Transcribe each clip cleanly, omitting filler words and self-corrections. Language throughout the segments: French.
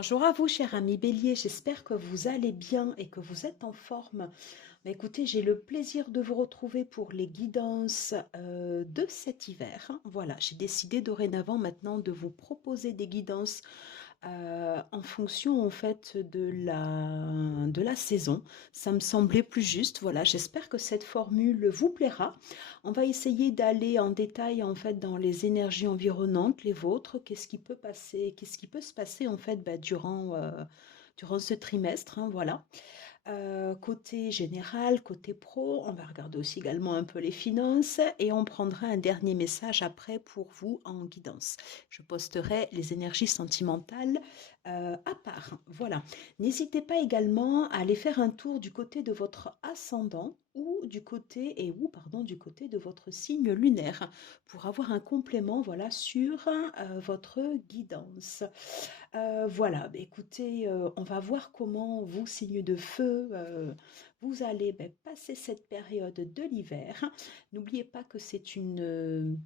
Bonjour à vous, cher ami Bélier, j'espère que vous allez bien et que vous êtes en forme. Mais écoutez, j'ai le plaisir de vous retrouver pour les guidances de cet hiver. Voilà, j'ai décidé dorénavant maintenant de vous proposer des guidances en fonction en fait de la saison. Ça me semblait plus juste. Voilà, j'espère que cette formule vous plaira. On va essayer d'aller en détail en fait dans les énergies environnantes, les vôtres. Qu'est-ce qui peut passer, qu'est-ce qui peut se passer en fait durant ce trimestre, hein, voilà. Côté général, côté pro, on va regarder aussi également un peu les finances et on prendra un dernier message après pour vous en guidance. Je posterai les énergies sentimentales à part. Voilà. N'hésitez pas également à aller faire un tour du côté de votre ascendant ou du côté de votre signe lunaire pour avoir un complément voilà sur votre guidance. Voilà, bah, écoutez, on va voir comment vous, signes de feu, vous allez passer cette période de l'hiver. N'oubliez pas que c'est une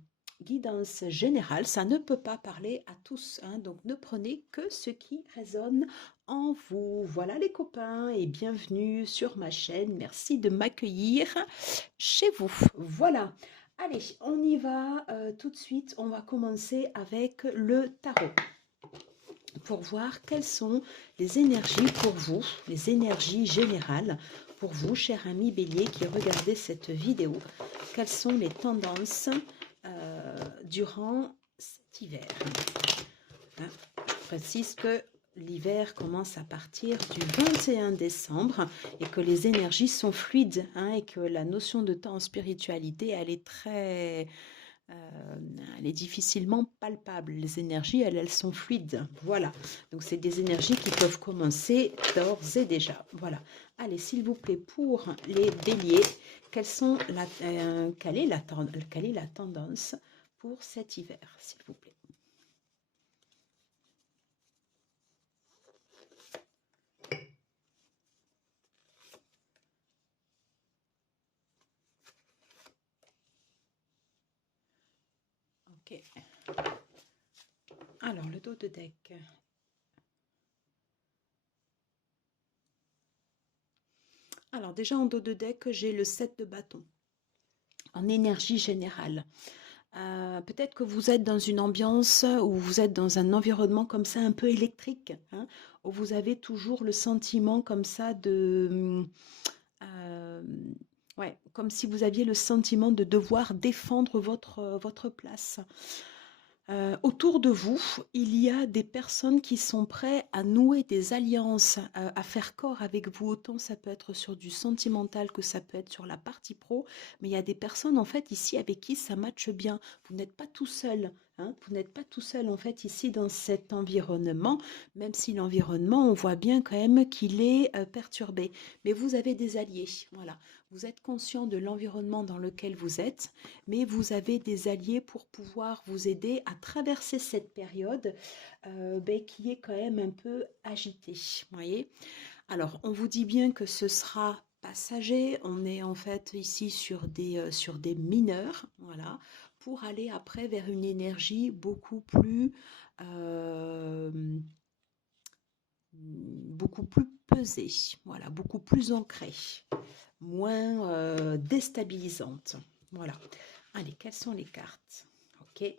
guidance générale, ça ne peut pas parler à tous, hein, donc ne prenez que ce qui résonne en vous. Voilà les copains et bienvenue sur ma chaîne. Merci de m'accueillir chez vous. Voilà. Allez, on y va tout de suite. On va commencer avec le tarot pour voir quelles sont les énergies pour vous, les énergies générales pour vous, cher ami Bélier qui regardez cette vidéo. Quelles sont les tendances durant cet hiver, hein. Je précise que l'hiver commence à partir du 21 décembre et que les énergies sont fluides, hein, et que la notion de temps en spiritualité, elle est difficilement palpable. Les énergies, elles sont fluides. Voilà. Donc, c'est des énergies qui peuvent commencer d'ores et déjà. Voilà. Allez, s'il vous plaît, pour les béliers, quelle est la tendance pour cet hiver, s'il vous plaît? Ok. Alors, le dos de deck. Alors, déjà en dos de deck, j'ai le 7 de bâton en énergie générale. Peut-être que vous êtes dans une ambiance ou vous êtes dans un environnement comme ça un peu électrique, hein, où vous avez toujours le sentiment comme ça euh, ouais, comme si vous aviez le sentiment de devoir défendre votre place. Autour de vous, il y a des personnes qui sont prêtes à nouer des alliances, à faire corps avec vous. Autant ça peut être sur du sentimental que ça peut être sur la partie pro. Mais il y a des personnes en fait ici avec qui ça matche bien. Vous n'êtes pas tout seul, hein. Vous n'êtes pas tout seul en fait ici dans cet environnement, même si l'environnement, on voit bien quand même qu'il est perturbé. Mais vous avez des alliés, voilà. Vous êtes conscient de l'environnement dans lequel vous êtes, mais vous avez des alliés pour pouvoir vous aider à traverser cette période qui est quand même un peu agitée. Voyez. Alors, on vous dit bien que ce sera passager. On est en fait ici sur des mineurs, voilà, pour aller après vers une énergie beaucoup plus pesée, voilà, beaucoup plus ancrée, moins déstabilisante. Voilà. Allez, quelles sont les cartes? Ok.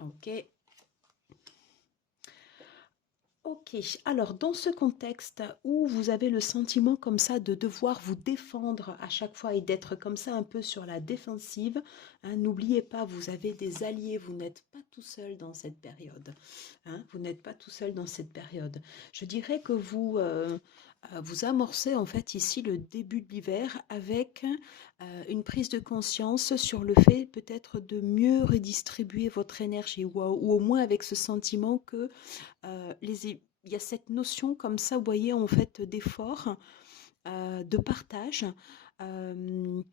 Ok. Ok, alors dans ce contexte où vous avez le sentiment comme ça de devoir vous défendre à chaque fois et d'être comme ça un peu sur la défensive, hein, n'oubliez pas, vous avez des alliés, vous n'êtes pas tout seul dans cette période, hein, vous n'êtes pas tout seul dans cette période. Je dirais que vous amorcez en fait ici le début de l'hiver avec une prise de conscience sur le fait peut-être de mieux redistribuer votre énergie ou au moins avec ce sentiment que il y a cette notion comme ça, vous voyez, en fait, d'effort, de partage, comme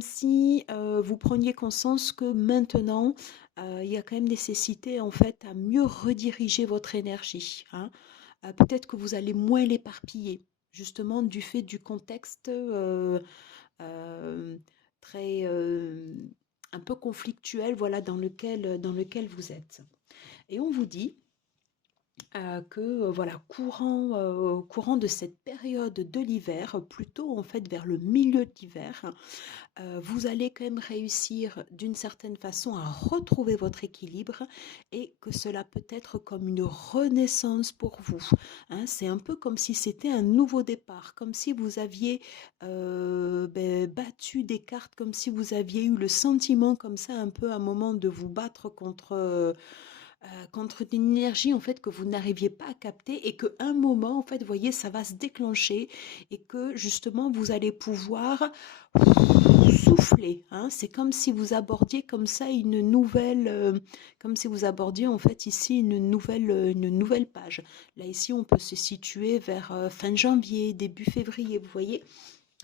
si vous preniez conscience que maintenant, il y a quand même nécessité, en fait, à mieux rediriger votre énergie, hein. Peut-être que vous allez moins l'éparpiller, justement, du fait du contexte euh, très un peu conflictuel, voilà, dans lequel vous êtes. Et on vous dit que voilà, courant de cette période de l'hiver, plutôt en fait vers le milieu de l'hiver, vous allez quand même réussir d'une certaine façon à retrouver votre équilibre et que cela peut être comme une renaissance pour vous. Hein. C'est un peu comme si c'était un nouveau départ, comme si vous aviez battu des cartes, comme si vous aviez eu le sentiment comme ça un peu à un moment de vous battre contre une énergie en fait que vous n'arriviez pas à capter et que un moment en fait vous voyez ça va se déclencher et que justement vous allez pouvoir souffler, hein. C'est comme si vous abordiez comme ça une nouvelle comme si vous abordiez en fait ici une nouvelle page. Là ici on peut se situer vers fin janvier, début février, vous voyez,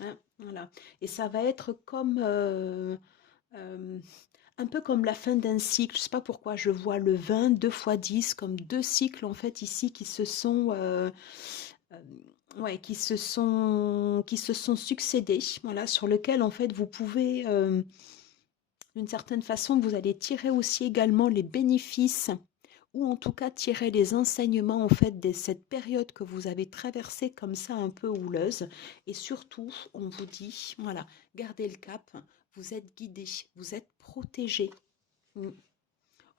hein, voilà. Et ça va être comme euh, un peu comme la fin d'un cycle. Je ne sais pas pourquoi je vois le 20, 2 fois 10 comme deux cycles en fait ici euh, ouais, qui se sont succédés, voilà, sur lequel en fait vous pouvez, d'une certaine façon, vous allez tirer aussi également les bénéfices ou en tout cas tirer les enseignements en fait de cette période que vous avez traversée comme ça un peu houleuse. Et surtout, on vous dit, voilà, gardez le cap, vous êtes guidé, vous êtes protégé. Mm.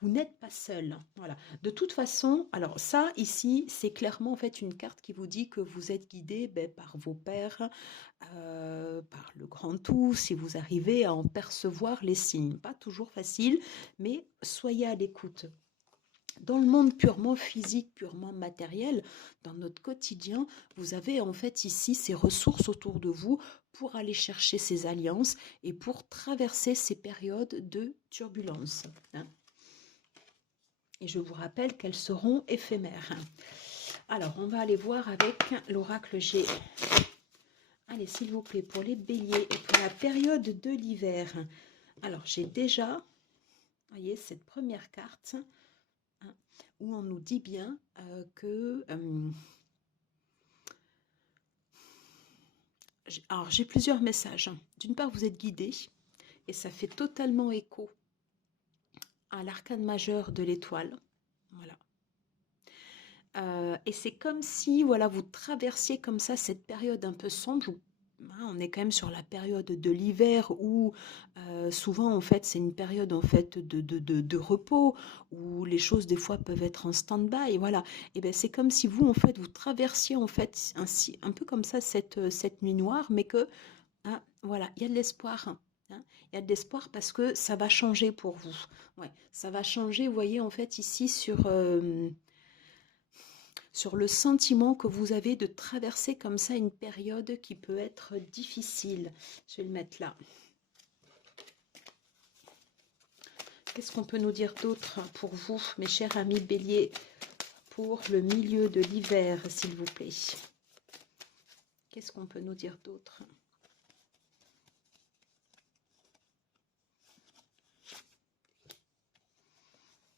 Vous n'êtes pas seul. Voilà. De toute façon, alors ça ici, c'est clairement en fait une carte qui vous dit que vous êtes guidé par vos pairs, par le grand tout, si vous arrivez à en percevoir les signes. Pas toujours facile, mais soyez à l'écoute. Dans le monde purement physique, purement matériel, dans notre quotidien, vous avez en fait ici ces ressources autour de vous pour aller chercher ces alliances et pour traverser ces périodes de turbulence. Hein. Et je vous rappelle qu'elles seront éphémères. Alors, on va aller voir avec l'oracle G. Allez, s'il vous plaît, pour les béliers et pour la période de l'hiver. Alors, j'ai déjà, voyez, cette première carte hein, où on nous dit bien que... alors, j'ai plusieurs messages. D'une part, vous êtes guidé et ça fait totalement écho à l'arcane majeur de l'étoile. Voilà. Et c'est comme si voilà, vous traversiez comme ça cette période un peu sombre. Hein, on est quand même sur la période de l'hiver où souvent en fait c'est une période en fait de repos où les choses des fois peuvent être en stand-by. Voilà. Et ben c'est comme si vous en fait vous traversiez en fait ainsi un peu comme ça cette nuit noire, mais que hein, voilà, il y a de l'espoir. Hein. Il y a de l'espoir parce que ça va changer pour vous. Ouais, ça va changer. Vous voyez en fait ici sur le sentiment que vous avez de traverser comme ça une période qui peut être difficile. Je vais le mettre là. Qu'est-ce qu'on peut nous dire d'autre pour vous, mes chers amis béliers, pour le milieu de l'hiver, s'il vous plaît? Qu'est-ce qu'on peut nous dire d'autre?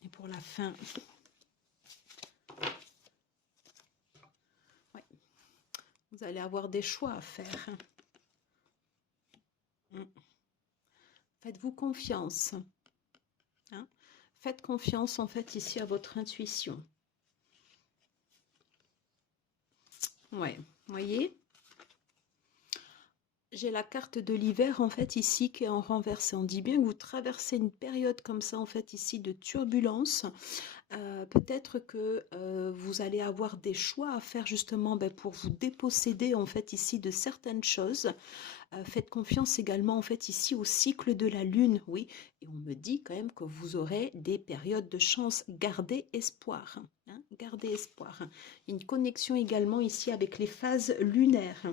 Et pour la fin, ouais. Vous allez avoir des choix à faire. Faites-vous confiance. Hein? Faites confiance en fait ici à votre intuition. Ouais, voyez, j'ai la carte de l'hiver en fait ici qui est en renversé. On dit bien que vous traversez une période comme ça en fait ici de turbulence. Peut-être que vous allez avoir des choix à faire justement pour vous déposséder en fait ici de certaines choses. Faites confiance également en fait ici au cycle de la lune, oui. Et on me dit quand même que vous aurez des périodes de chance. Gardez espoir. Hein, gardez espoir. Une connexion également ici avec les phases lunaires.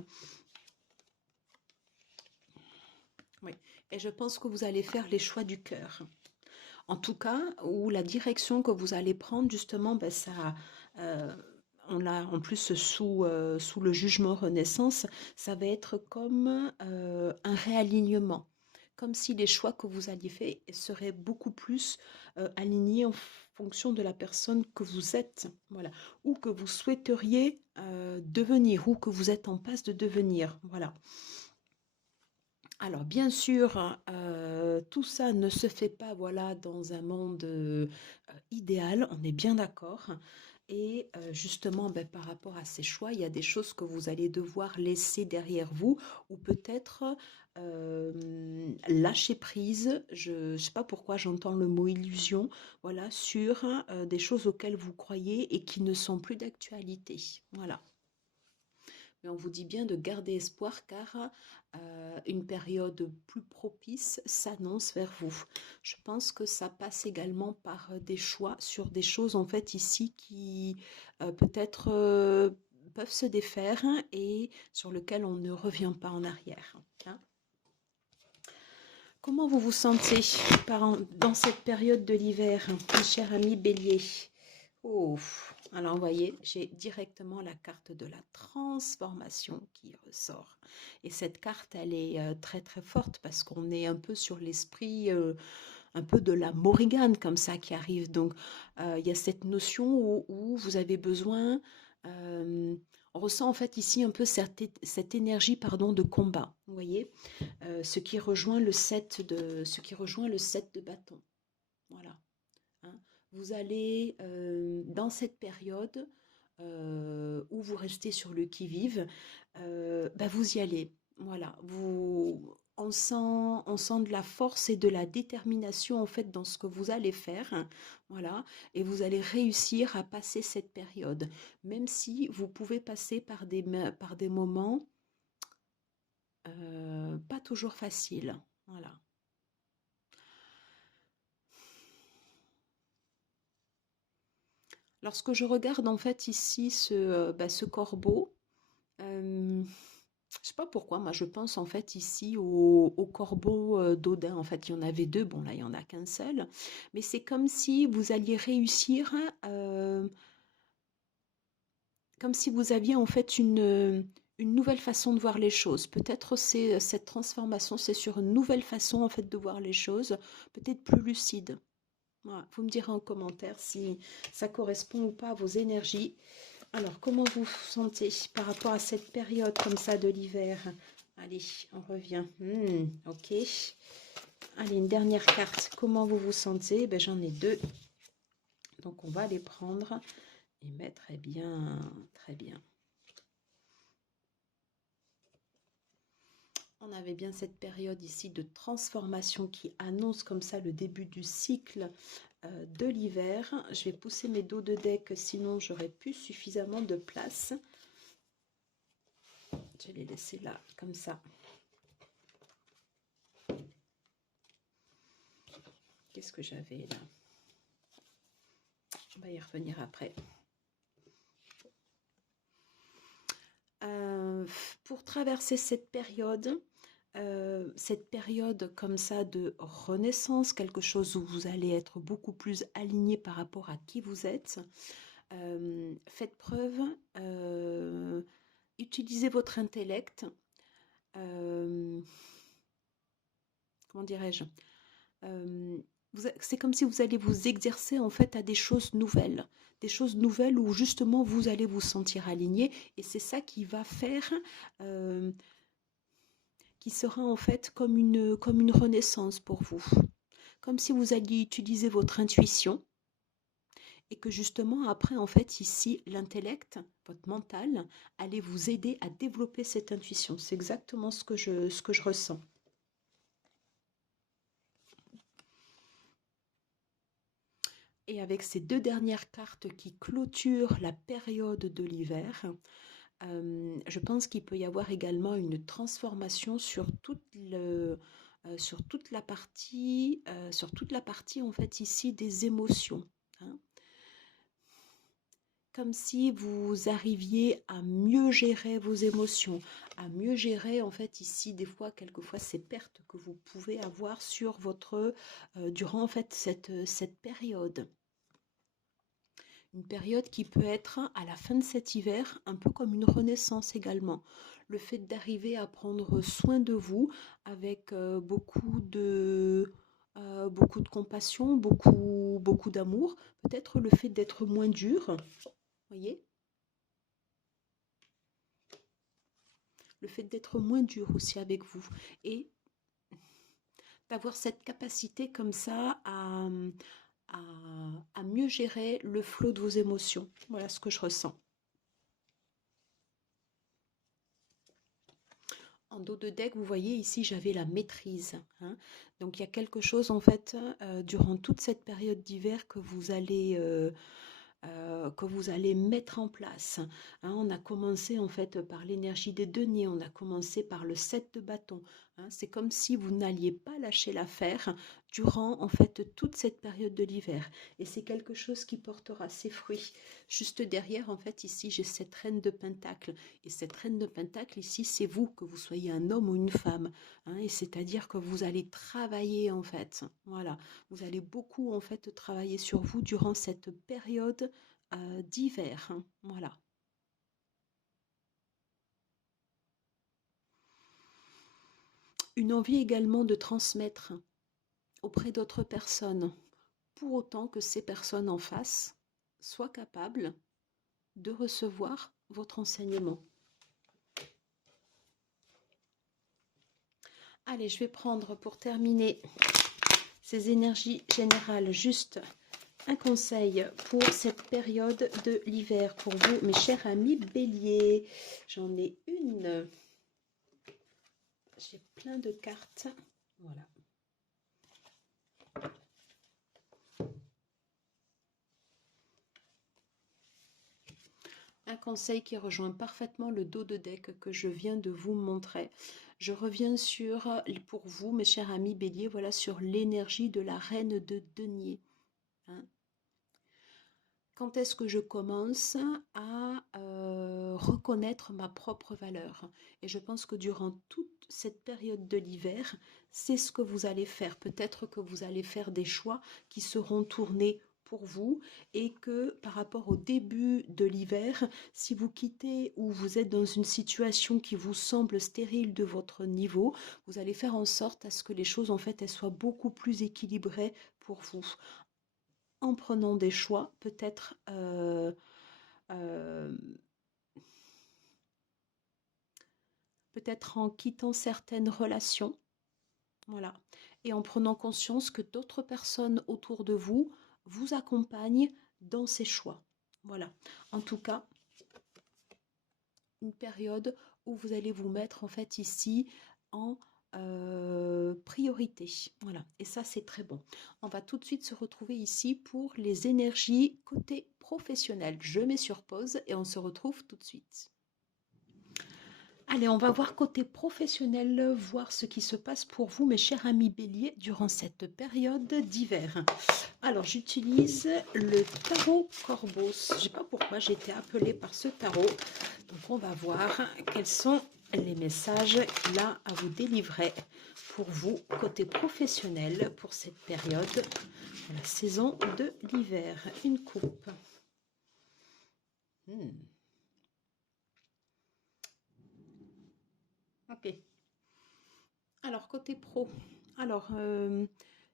Oui. Et je pense que vous allez faire les choix du cœur. En tout cas, ou la direction que vous allez prendre, justement, ça, on l'a en plus sous le jugement Renaissance, ça va être comme un réalignement, comme si les choix que vous alliez faire seraient beaucoup plus alignés en fonction de la personne que vous êtes, voilà, ou que vous souhaiteriez devenir, ou que vous êtes en passe de devenir, voilà. Alors, bien sûr, tout ça ne se fait pas, voilà, dans un monde idéal, on est bien d'accord. Et justement, ben, par rapport à ces choix, il y a des choses que vous allez devoir laisser derrière vous ou peut-être lâcher prise. Je ne sais pas pourquoi j'entends le mot illusion, voilà, sur des choses auxquelles vous croyez et qui ne sont plus d'actualité. Voilà. Mais on vous dit bien de garder espoir car une période plus propice s'annonce vers vous. Je pense que ça passe également par des choix sur des choses en fait ici qui peut-être peuvent se défaire et sur lesquelles on ne revient pas en arrière. Hein. Comment vous vous sentez dans cette période de l'hiver, mon cher ami Bélier? Oh, alors vous voyez, j'ai directement la carte de la transformation qui ressort. Et cette carte, elle est très très forte parce qu'on est un peu sur l'esprit, un peu de la Morrigan comme ça qui arrive. Donc il y a cette notion où vous avez besoin, on ressent en fait ici un peu cette énergie pardon, de combat, vous voyez, ce qui rejoint le 7 de bâton. Voilà. Hein. Vous allez, dans cette période où vous restez sur le qui-vive, bah, vous y allez. Voilà, on sent de la force et de la détermination en fait dans ce que vous allez faire. Hein. Voilà, et vous allez réussir à passer cette période, même si vous pouvez passer par des moments pas toujours faciles. Voilà. Lorsque je regarde en fait ici ce corbeau, je sais pas pourquoi, moi je pense en fait ici au corbeau d'Odin. En fait, il y en avait deux, bon là il y en a qu'un seul, mais c'est comme si vous alliez réussir, comme si vous aviez en fait une nouvelle façon de voir les choses. Peut-être c'est cette transformation, c'est sur une nouvelle façon en fait de voir les choses, peut-être plus lucide. Voilà. Vous me direz en commentaire si ça correspond ou pas à vos énergies. Alors, comment vous vous sentez par rapport à cette période comme ça de l'hiver? Allez, on revient. Ok. Allez, une dernière carte. Comment vous vous sentez? Ben, j'en ai deux. Donc, on va les prendre et mettre très bien, très bien. On avait bien cette période ici de transformation qui annonce comme ça le début du cycle de l'hiver. Je vais pousser mes dos de deck, sinon j'aurais plus suffisamment de place. Je vais les laisser là, comme ça. Qu'est-ce que j'avais là? On va y revenir après. Pour traverser cette période comme ça de renaissance, quelque chose où vous allez être beaucoup plus aligné par rapport à qui vous êtes, faites preuve, utilisez votre intellect, comment dirais-je, c'est comme si vous allez vous exercer en fait à des choses nouvelles où justement vous allez vous sentir aligné et c'est ça qui va faire, qui sera en fait comme une renaissance pour vous. Comme si vous alliez utiliser votre intuition et que justement après en fait ici l'intellect, votre mental, allait vous aider à développer cette intuition. C'est exactement ce que je ressens. Et avec ces deux dernières cartes qui clôturent la période de l'hiver, je pense qu'il peut y avoir également une transformation sur toute la partie en fait ici des émotions. Hein. Comme si vous arriviez à mieux gérer vos émotions, à mieux gérer en fait ici des fois, quelquefois ces pertes que vous pouvez avoir sur durant en fait cette période. Une période qui peut être, à la fin de cet hiver, un peu comme une renaissance également. Le fait d'arriver à prendre soin de vous avec beaucoup de compassion, beaucoup d'amour. Peut-être le fait d'être moins dur, voyez, le fait d'être moins dur aussi avec vous. Et d'avoir cette capacité comme ça à, à mieux gérer le flot de vos émotions. Voilà ce que je ressens. En dos de deck, vous voyez ici, j'avais la maîtrise, hein. Donc il y a quelque chose en fait durant toute cette période d'hiver que vous allez mettre en place, hein. On a commencé en fait par l'énergie des deniers, on a commencé par le 7 de bâton, hein. C'est comme si vous n'alliez pas lâcher l'affaire durant en fait toute cette période de l'hiver. Et c'est quelque chose qui portera ses fruits. Juste derrière, en fait, ici, j'ai cette reine de pentacle. Et cette reine de pentacle, ici, c'est vous, que vous soyez un homme ou une femme, hein. Et c'est-à-dire que vous allez travailler en fait. Voilà. Vous allez beaucoup en fait travailler sur vous durant cette période d'hiver, hein. Voilà. Une envie également de transmettre auprès d'autres personnes, pour autant que ces personnes en face soient capables de recevoir votre enseignement. Allez, je vais prendre pour terminer ces énergies générales juste un conseil pour cette période de l'hiver pour vous, mes chers amis béliers. J'en ai une. J'ai plein de cartes. Voilà. Un conseil qui rejoint parfaitement le dos de deck que je viens de vous montrer. Je reviens pour vous, mes chers amis béliers, voilà, sur l'énergie de la reine de denier, hein. Quand est-ce que je commence à reconnaître ma propre valeur? Et je pense que durant toute cette période de l'hiver, c'est ce que vous allez faire. Peut-être que vous allez faire des choix qui seront tournés pour vous et que par rapport au début de l'hiver, si vous quittez ou vous êtes dans une situation qui vous semble stérile de votre niveau, vous allez faire en sorte à ce que les choses en fait elles soient beaucoup plus équilibrées pour vous en prenant des choix, peut-être euh, peut-être en quittant certaines relations, voilà, et en prenant conscience que d'autres personnes autour de vous vous accompagnent dans ces choix. Voilà. En tout cas, une période où vous allez vous mettre en fait ici en priorité. Voilà, et ça c'est très bon. On va tout de suite se retrouver ici pour les énergies côté professionnel. Je mets sur pause et on se retrouve tout de suite. Allez, on va voir côté professionnel, voir ce qui se passe pour vous, mes chers amis béliers, durant cette période d'hiver. Alors, j'utilise le tarot Corbeau. Je ne sais pas pourquoi j'ai été appelée par ce tarot. Donc, on va voir quels sont les messages qu'il a à vous délivrer pour vous, côté professionnel, pour cette période, la saison de l'hiver. Une coupe. Ok. Alors, côté pro. Alors, une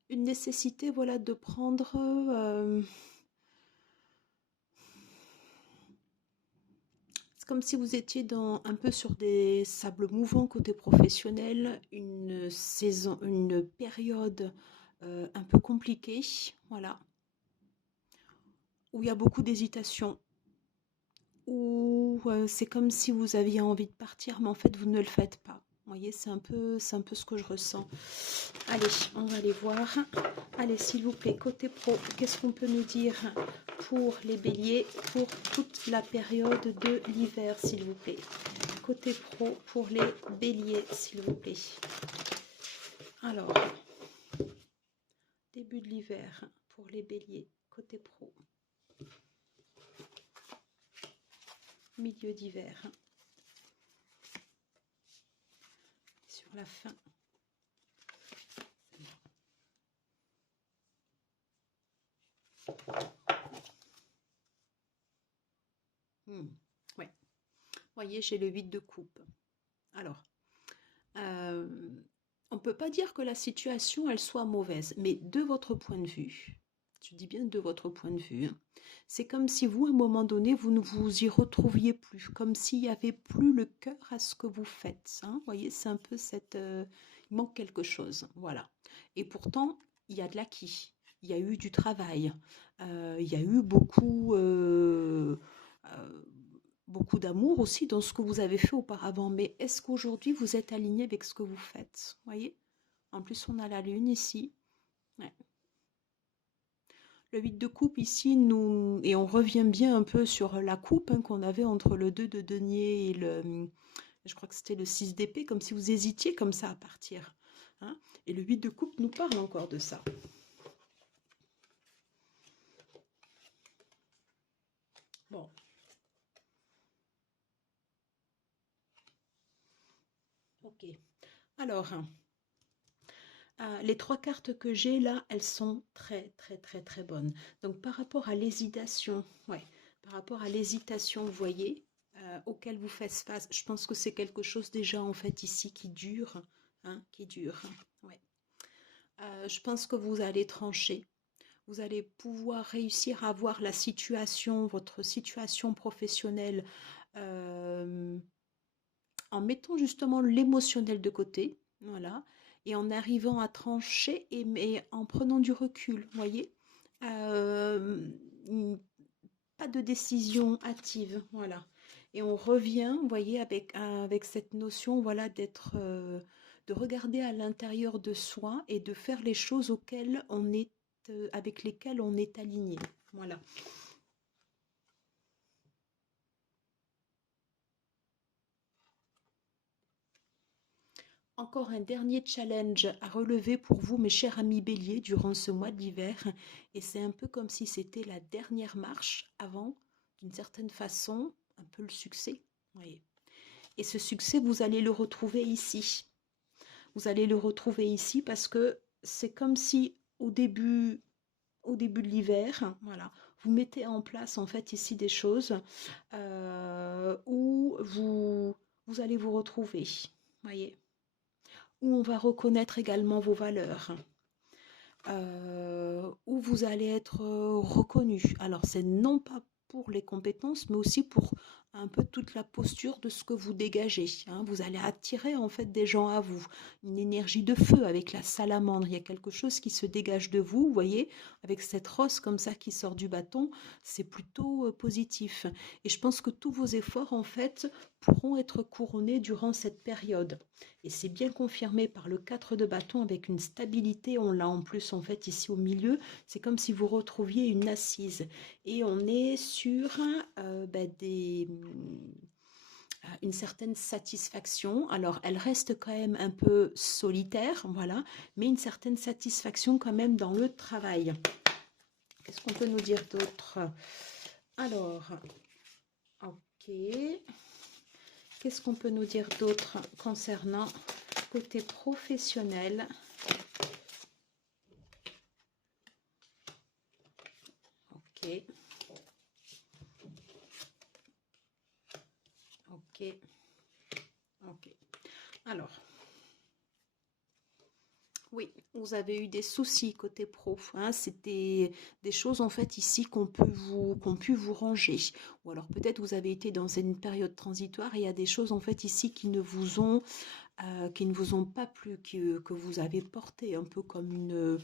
nécessité, voilà, de prendre... c'est comme si vous étiez un peu sur des sables mouvants côté professionnel, une saison, une période un peu compliquée, voilà, où il y a beaucoup d'hésitation, où c'est comme si vous aviez envie de partir, mais en fait, vous ne le faites pas. Vous voyez, c'est un peu ce que je ressens. Allez, on va aller voir. Allez, s'il vous plaît, côté pro, qu'est-ce qu'on peut nous dire pour les béliers, pour toute la période de l'hiver, s'il vous plaît. Côté pro, pour les béliers, s'il vous plaît. Alors, début de l'hiver, pour les béliers, côté pro. Milieu d'hiver. Sur la fin. Ouais. Voyez, j'ai le 8 de coupe. Alors, on ne peut pas dire que la situation, elle soit mauvaise, mais de votre point de vue, je dis bien de votre point de vue, hein, c'est comme si vous, à un moment donné, vous ne vous y retrouviez plus, comme s'il n'y avait plus le cœur à ce que vous faites, hein. Vous voyez, c'est un peu cette... Il manque quelque chose, voilà. Et pourtant, il y a de l'acquis, il y a eu du travail, il y a eu euh, beaucoup d'amour aussi dans ce que vous avez fait auparavant. Mais est-ce qu'aujourd'hui, vous êtes aligné avec ce que vous faites? Voyez? En plus, on a la lune ici. Ouais. Le 8 de coupe ici, nous, et on revient bien un peu sur la coupe hein, qu'on avait entre le 2 de denier et je crois que c'était le 6 d'épée, comme si vous hésitiez comme ça à partir. Hein. Et le 8 de coupe nous parle encore de ça. Bon. Ok. Alors, les trois cartes que j'ai là, elles sont très, très, très, très bonnes. Donc, par rapport à l'hésitation, ouais, par rapport à l'hésitation, vous voyez, auquel vous faites face, je pense que c'est quelque chose déjà, en fait, ici, qui dure, hein, qui dure. Ouais. Je pense que vous allez trancher. Vous allez pouvoir réussir à voir la situation, votre situation professionnelle, euh, en mettant justement l'émotionnel de côté, voilà, et en arrivant à trancher mais en prenant du recul, vous voyez. Euh, Pas de décision hâtive, voilà. Et on revient, vous voyez, avec cette notion, voilà, de regarder à l'intérieur de soi et de faire les choses avec lesquelles on est aligné, voilà. Encore un dernier challenge à relever pour vous, mes chers amis béliers, durant ce mois d'hiver. Et c'est un peu comme si c'était la dernière marche avant, d'une certaine façon, un peu le succès. Oui. Et ce succès, vous allez le retrouver ici. Vous allez le retrouver ici parce que c'est comme si au début de l'hiver, voilà, vous mettez en place en fait ici des choses où vous allez vous retrouver. Voyez, où on va reconnaître également vos valeurs, où vous allez être reconnu. Alors, c'est non pas pour les compétences, mais aussi pour un peu toute la posture de ce que vous dégagez. Hein. Vous allez attirer en fait des gens à vous, une énergie de feu avec la salamandre. Il y a quelque chose qui se dégage de vous, vous voyez, avec cette rose comme ça qui sort du bâton, c'est plutôt positif. Et je pense que tous vos efforts en fait pourront être couronnés durant cette période. Et c'est bien confirmé par le 4 de bâton avec une stabilité. On l'a en plus en fait ici au milieu. C'est comme si vous retrouviez une assise. Et on est sur une certaine satisfaction. Alors, elle reste quand même un peu solitaire, voilà, mais une certaine satisfaction quand même dans le travail. Qu'est-ce qu'on peut nous dire d'autre? Alors, ok. Qu'est-ce qu'on peut nous dire d'autre concernant côté professionnel? Ok. Ok. Ok. Alors, oui, vous avez eu des soucis côté pro. Hein, c'était des choses en fait ici qu'on pu vous ranger. Ou alors peut-être vous avez été dans une période transitoire et il y a des choses en fait ici qui ne vous ont pas plu, que vous avez porté un peu comme une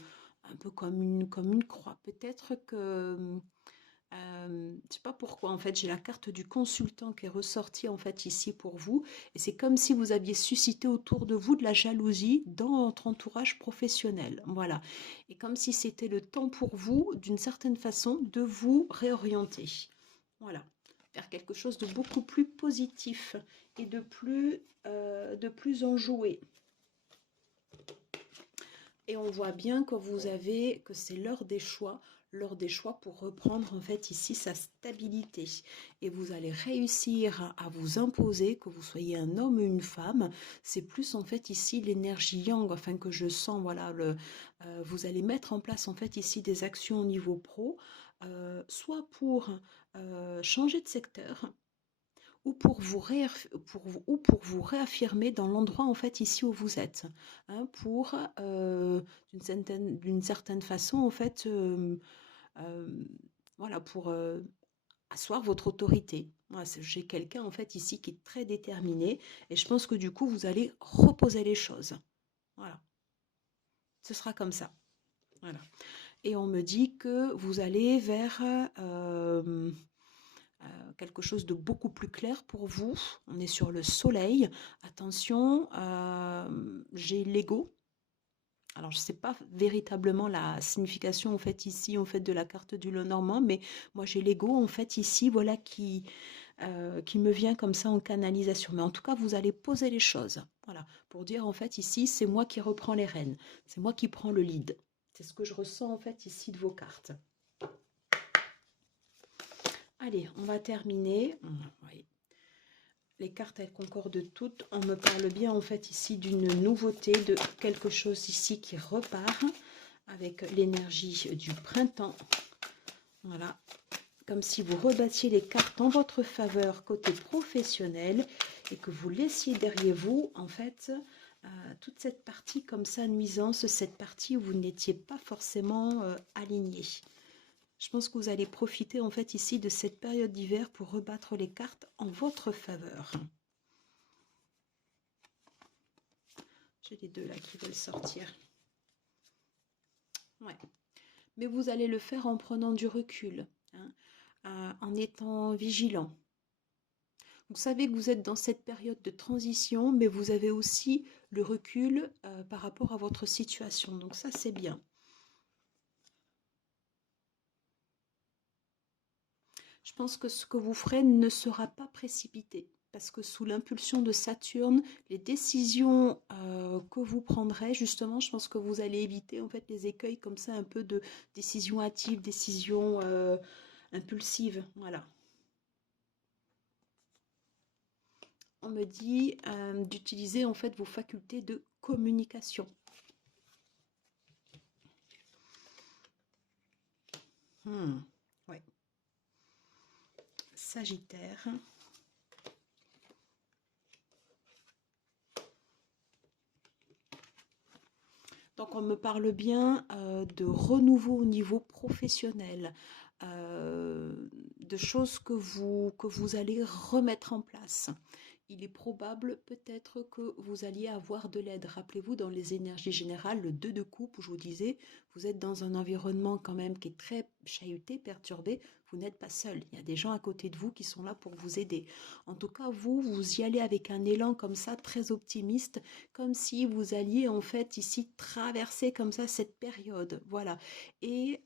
croix. Peut-être que je sais pas pourquoi en fait j'ai la carte du consultant qui est ressortie en fait ici pour vous et c'est comme si vous aviez suscité autour de vous de la jalousie dans votre entourage professionnel, voilà, et comme si c'était le temps pour vous d'une certaine façon de vous réorienter, voilà, vers quelque chose de beaucoup plus positif et de plus enjoué. Et on voit bien que c'est l'heure des choix pour reprendre en fait ici sa stabilité. Et vous allez réussir à vous imposer, que vous soyez un homme ou une femme. C'est plus en fait ici l'énergie yang, enfin que je sens, voilà, vous allez mettre en place en fait ici des actions au niveau pro, soit pour changer de secteur, ou pour vous réaffirmer dans l'endroit en fait ici où vous êtes, hein, pour d'une certaine façon en fait euh, voilà, pour asseoir votre autorité. Voilà, j'ai quelqu'un en fait ici qui est très déterminé et je pense que du coup vous allez reposer les choses. Voilà, ce sera comme ça. Voilà. Et on me dit que vous allez vers quelque chose de beaucoup plus clair pour vous. On est sur le soleil. Attention, j'ai l'ego. Alors, je ne sais pas véritablement la signification en fait ici, en fait, de la carte du Lenormand, mais moi j'ai l'ego en fait ici, voilà, qui me vient comme ça en canalisation. Mais en tout cas, vous allez poser les choses, voilà, pour dire en fait ici, c'est moi qui reprends les rênes, c'est moi qui prends le lead. C'est ce que je ressens en fait ici de vos cartes. Allez, on va terminer. Oui. Les cartes, elles concordent toutes. On me parle bien en fait ici d'une nouveauté, de quelque chose ici qui repart avec l'énergie du printemps. Voilà, comme si vous rebattiez les cartes en votre faveur côté professionnel et que vous laissiez derrière vous en fait toute cette partie comme ça nuisance, cette partie où vous n'étiez pas forcément aligné. Je pense que vous allez profiter en fait ici de cette période d'hiver pour rebattre les cartes en votre faveur. J'ai les deux là qui veulent sortir. Ouais. Mais vous allez le faire en prenant du recul, hein, en étant vigilant. Vous savez que vous êtes dans cette période de transition, mais vous avez aussi le recul par rapport à votre situation. Donc ça, c'est bien. Je pense que ce que vous ferez ne sera pas précipité. Parce que sous l'impulsion de Saturne, les décisions que vous prendrez, justement, je pense que vous allez éviter en fait les écueils comme ça, un peu de décisions hâtives, décisions impulsives. Voilà. On me dit d'utiliser en fait vos facultés de communication. Ouais. Sagittaire. Donc on me parle bien de renouveau au niveau professionnel, de choses que vous allez remettre en place. Il est probable peut-être que vous alliez avoir de l'aide. Rappelez-vous, dans les énergies générales, le 2 de coupe, où je vous disais, vous êtes dans un environnement quand même qui est très chahuté, perturbé. Vous n'êtes pas seul. Il y a des gens à côté de vous qui sont là pour vous aider. En tout cas, vous y allez avec un élan comme ça, très optimiste, comme si vous alliez en fait ici traverser comme ça cette période. Voilà. Et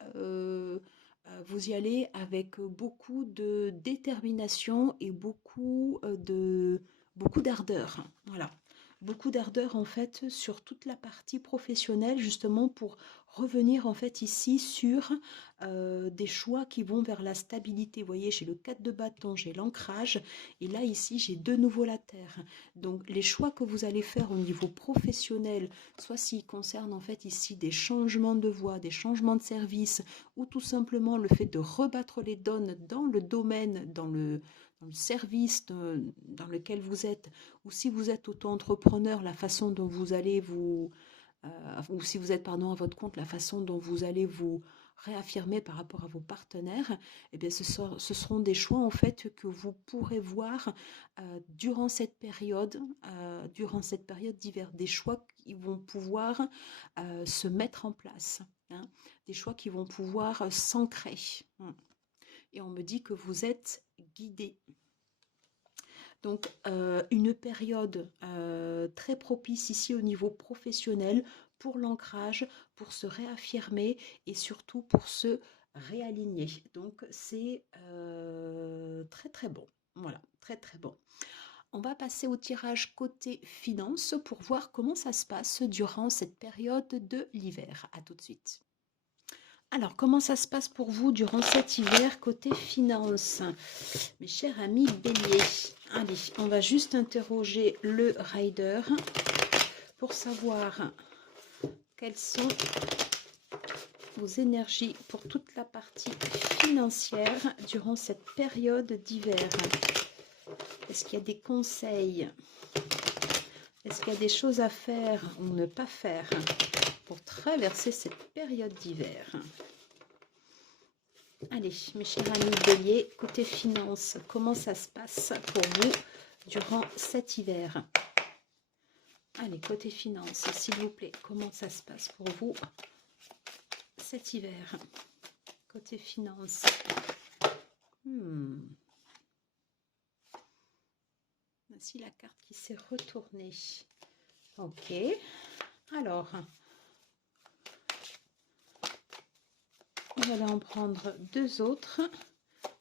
vous y allez avec beaucoup de détermination et beaucoup d'ardeur. Voilà. Beaucoup d'ardeur en fait sur toute la partie professionnelle justement pour revenir en fait ici sur des choix qui vont vers la stabilité. Vous voyez, j'ai le 4 de bâton, j'ai l'ancrage et là ici j'ai de nouveau la terre. Donc les choix que vous allez faire au niveau professionnel, soit s'ils concernent en fait ici des changements de voie, des changements de service ou tout simplement le fait de rebattre les donnes dans le domaine, dans le service dans lequel vous êtes, ou si vous êtes auto-entrepreneur, la façon dont vous allez ou si vous êtes pardon, à votre compte, la façon dont vous allez vous réaffirmer par rapport à vos partenaires, eh bien ce seront des choix en fait que vous pourrez voir durant cette période d'hiver, des choix qui vont pouvoir se mettre en place, hein, des choix qui vont pouvoir s'ancrer. Et on me dit que vous êtes guidé. Donc une période très propice ici au niveau professionnel pour l'ancrage, pour se réaffirmer et surtout pour se réaligner. Donc c'est très très bon. Voilà, très très bon. On va passer au tirage côté finance pour voir comment ça se passe durant cette période de l'hiver. À tout de suite. Alors, comment ça se passe pour vous durant cet hiver côté finance, mes chers amis béliers? Allez, on va juste interroger le rider pour savoir quelles sont vos énergies pour toute la partie financière durant cette période d'hiver. Est-ce qu'il y a des conseils? Est-ce qu'il y a des choses à faire ou ne pas faire pour traverser cette période d'hiver? Allez, mes chers amis béliers, côté finance, comment ça se passe pour vous durant cet hiver? Allez, côté finance, s'il vous plaît, comment ça se passe pour vous cet hiver? Côté finance. Voici la carte qui s'est retournée. Ok. Alors, on va en prendre deux autres.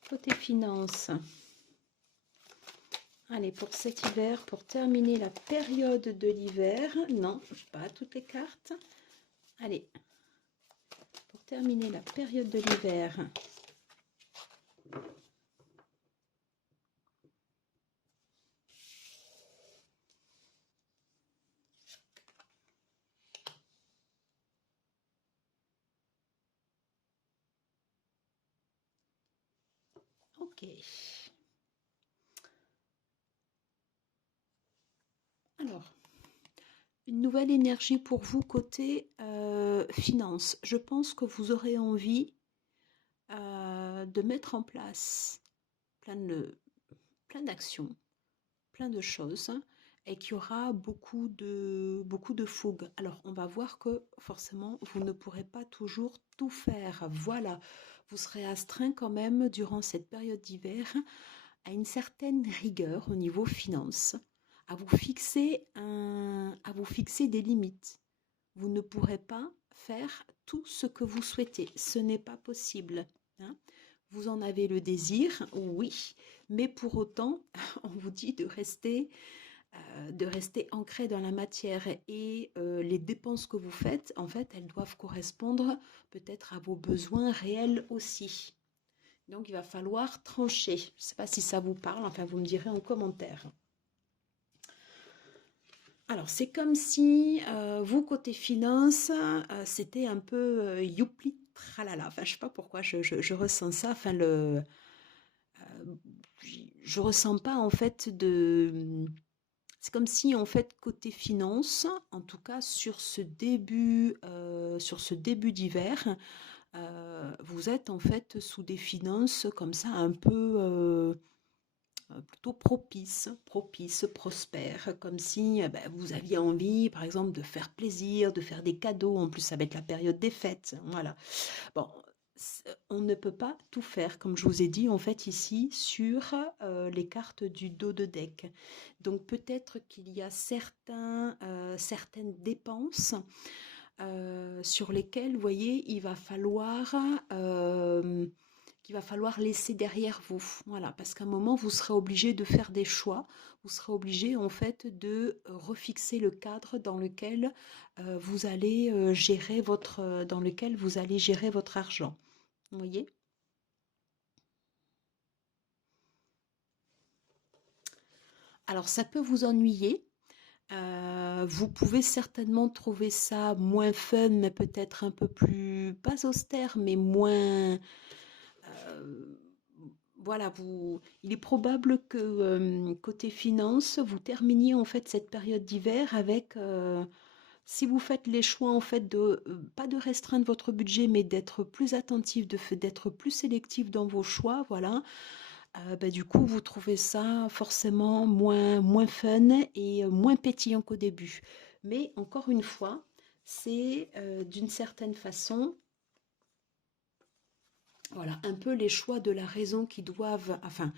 Côté finance. Allez, pour cet hiver, pour terminer la période de l'hiver. Non, pas toutes les cartes. Allez, pour terminer la période de l'hiver. Ok. Alors, une nouvelle énergie pour vous côté finance. Je pense que vous aurez envie de mettre en place plein d'actions, plein de choses, et qu'il y aura beaucoup de fougue. Alors, on va voir que forcément, vous ne pourrez pas toujours tout faire. Voilà, vous serez astreint quand même durant cette période d'hiver à une certaine rigueur au niveau finance, à vous fixer des limites. Vous ne pourrez pas faire tout ce que vous souhaitez. Ce n'est pas possible. Hein. Vous en avez le désir, oui, mais pour autant, on vous dit de rester ancré dans la matière et les dépenses que vous faites, en fait, elles doivent correspondre peut-être à vos besoins réels aussi. Donc, il va falloir trancher. Je ne sais pas si ça vous parle, enfin, vous me direz en commentaire. Alors, c'est comme si vous, côté finance, c'était un peu youpi, tralala. Enfin, je ne sais pas pourquoi je ressens ça. Enfin, je ressens pas, en fait, de... C'est comme si, en fait, côté finance, en tout cas sur ce début d'hiver, vous êtes en fait sous des finances comme ça un peu plutôt propices, prospères, comme si ben, vous aviez envie, par exemple, de faire plaisir, de faire des cadeaux. En plus, ça va être la période des fêtes. Voilà. Bon, on ne peut pas tout faire, comme je vous ai dit, en fait, ici, sur les cartes du dos de deck. Donc, peut-être qu'il y a certaines dépenses sur lesquelles, vous voyez, qu'il va falloir laisser derrière vous. Voilà, parce qu'à un moment, vous serez obligé de faire des choix. Vous serez obligé, en fait, de refixer le cadre dans lequel vous allez gérer votre argent. Vous voyez? Alors, ça peut vous ennuyer. Vous pouvez certainement trouver ça moins fun, mais peut-être un peu plus, pas austère, mais moins... voilà, il est probable que côté finance, vous terminiez en fait cette période d'hiver avec... si vous faites les choix en fait de pas de restreindre votre budget, mais d'être plus attentif, d'être plus sélectif dans vos choix, voilà. Bah, du coup, vous trouvez ça forcément moins fun et moins pétillant qu'au début. Mais encore une fois, c'est d'une certaine façon, voilà, un peu les choix de la raison qui doivent, enfin,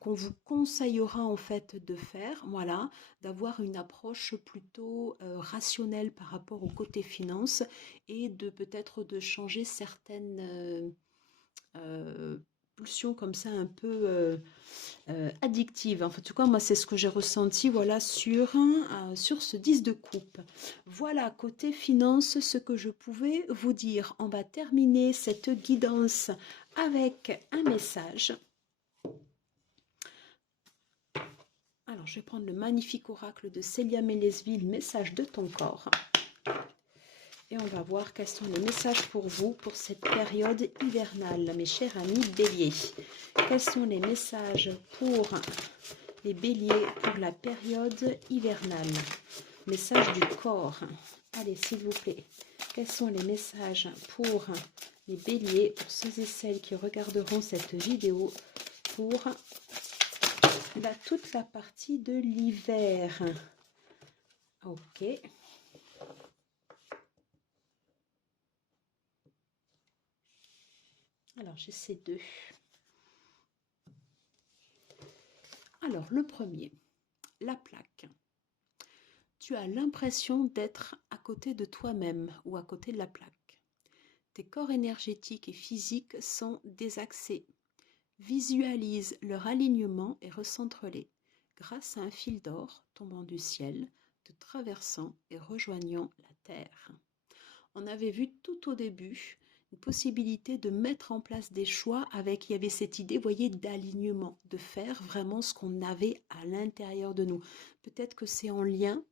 qu'on vous conseillera en fait de faire, voilà, d'avoir une approche plutôt rationnelle par rapport au côté finance et de peut-être de changer certaines pulsions comme ça un peu addictives. Enfin, en tout cas, moi, c'est ce que j'ai ressenti, voilà, sur ce 10 de coupe. Voilà, côté finance, ce que je pouvais vous dire. On va terminer cette guidance avec un message. Alors, je vais prendre le magnifique oracle de Célia Mélesville, message de ton corps. Et on va voir quels sont les messages pour vous pour cette période hivernale, mes chers amis béliers. Quels sont les messages pour les béliers pour la période hivernale? Message du corps. Allez, s'il vous plaît. Quels sont les messages pour les béliers, pour ceux et celles qui regarderont cette vidéo pour toute la partie de l'hiver? Ok. Alors, j'ai ces deux. Alors, le premier, la plaque. Tu as l'impression d'être à côté de toi-même ou à côté de la plaque. Tes corps énergétiques et physiques sont désaxés. Visualise leur alignement et recentre-les grâce à un fil d'or tombant du ciel, te traversant et rejoignant la terre. On avait vu tout au début une possibilité de mettre en place des choix avec, il y avait cette idée, vous voyez, d'alignement, de faire vraiment ce qu'on avait à l'intérieur de nous. Peut-être que c'est en lien,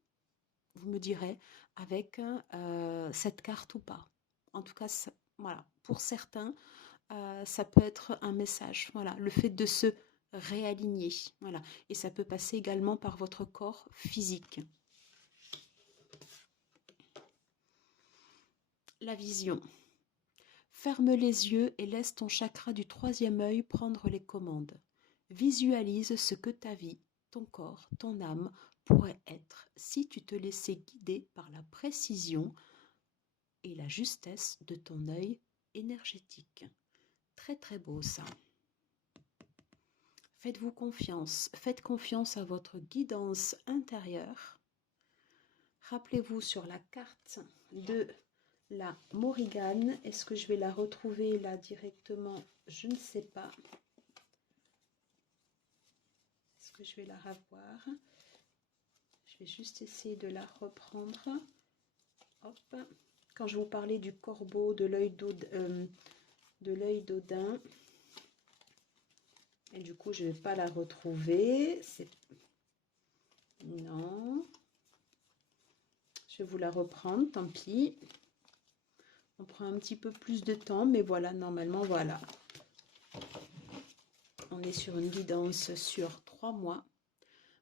vous me direz, avec cette carte ou pas. En tout cas, ça, voilà, pour certains, ça peut être un message. Voilà, le fait de se réaligner. Voilà, et ça peut passer également par votre corps physique. La vision. Ferme les yeux et laisse ton chakra du troisième œil prendre les commandes. Visualise ce que ta vie, ton corps, ton âme pourrait être si tu te laissais guider par la précision et la justesse de ton œil énergétique. Très très beau ça. Faites-vous confiance, faites confiance à votre guidance intérieure. Rappelez-vous sur la carte de la Morrigan, est-ce que je vais la retrouver là directement? Je ne sais pas. Est-ce que je vais la revoir? Je vais juste essayer de la reprendre. Hop. Quand je vous parlais du corbeau, de l'œil d'Odin, et du coup je ne vais pas la retrouver. Non. Je vais vous la reprendre, tant pis. On prend un petit peu plus de temps, mais voilà, normalement, voilà. On est sur une guidance sur 3 mois.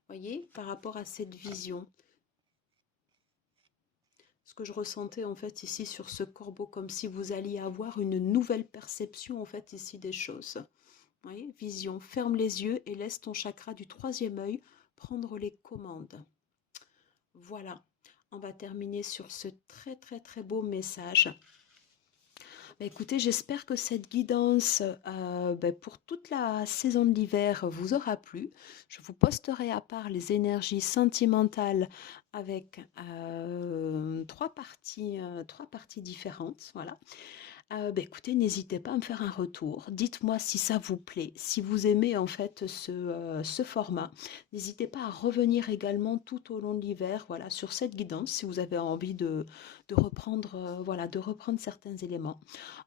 Voyez, par rapport à cette vision, ce que je ressentais en fait ici sur ce corbeau, comme si vous alliez avoir une nouvelle perception en fait ici des choses. Voyez, vision, ferme les yeux et laisse ton chakra du troisième œil prendre les commandes. Voilà, on va terminer sur ce très très très beau message. Écoutez, j'espère que cette guidance pour toute la saison de l'hiver vous aura plu. Je vous posterai à part les énergies sentimentales avec trois parties différentes. Voilà. Écoutez, n'hésitez pas à me faire un retour. Dites-moi si ça vous plaît, si vous aimez en fait ce format. N'hésitez pas à revenir également tout au long de l'hiver, voilà, sur cette guidance si vous avez envie de reprendre, voilà, de reprendre certains éléments.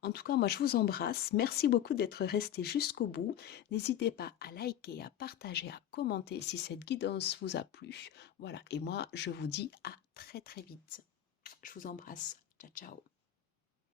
En tout cas, moi je vous embrasse. Merci beaucoup d'être resté jusqu'au bout. N'hésitez pas à liker, à partager, à commenter si cette guidance vous a plu. Voilà, et moi je vous dis à très très vite. Je vous embrasse. Ciao, ciao.